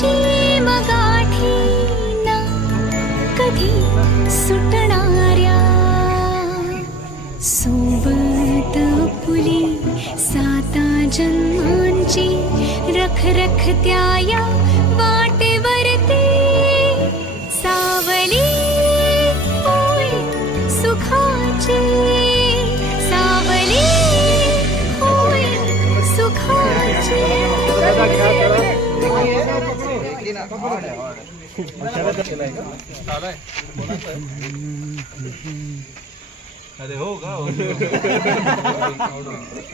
रेशीम गाठीना कधी सुटणाऱ्या सोबत पुली 7 जन्मांची रखरखत्या या वाटेवरती सावली होय सुखाची सावली होय सुखाची अरे हो का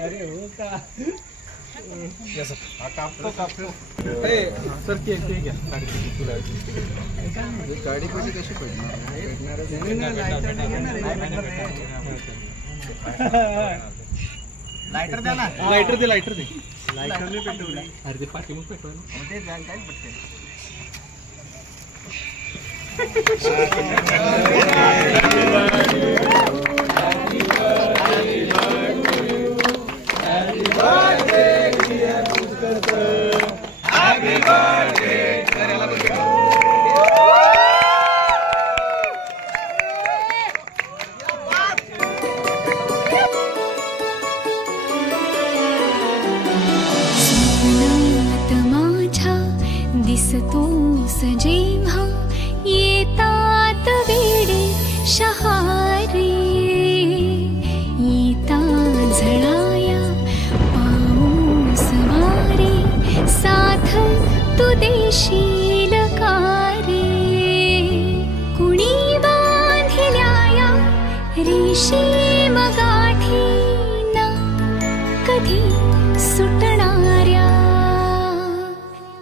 अरे हो का कापतो सर ठीक आहे गाडी कशी कशी लायटर द्या ना लायटर दे लायटर नाही पेटवलं अरे ते पाठी मग पेटवा ते जाईल काय पटकन दिसतोस जेव्हा येतात वेडे शहारे येता झळाया पाऊस वारे साथ तू देशील का रे कुणी बांधिल्या रेशीम गाठीना कधी सुटणाऱ्या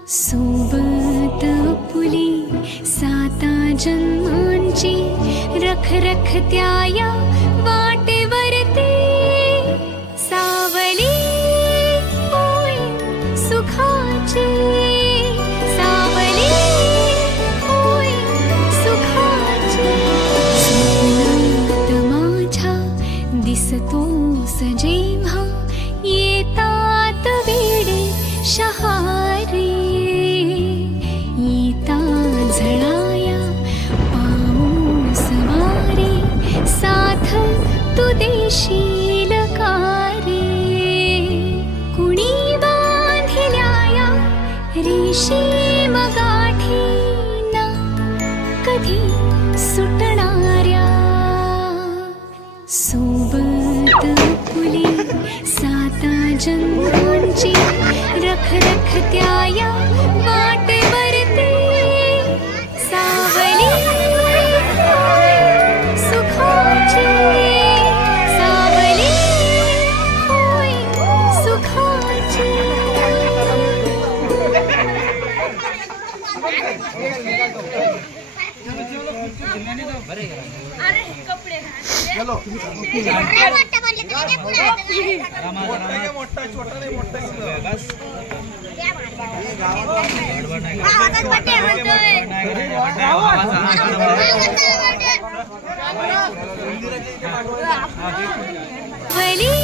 सोबत पुली 7 जन्मांची रखरखत्या या वाटेवरती सावली होय सुखाची सावली होय सुखाची स्वप्नात माझ्या दिसतोस जेव्हा येतात वेडे शहारे येता झळाया पाऊस वारे साथ तू देशील का रे कुणी बांधिल्या रेशीम गाठीना कधी सुटणाऱ्या सोबत पुली 7 जन्मांची रखरखत्या या वाटेवरती सावली सुखाची सावली होय सुखाची अरे कपडे चलो मोठा छोटा नाही मोठा बस वली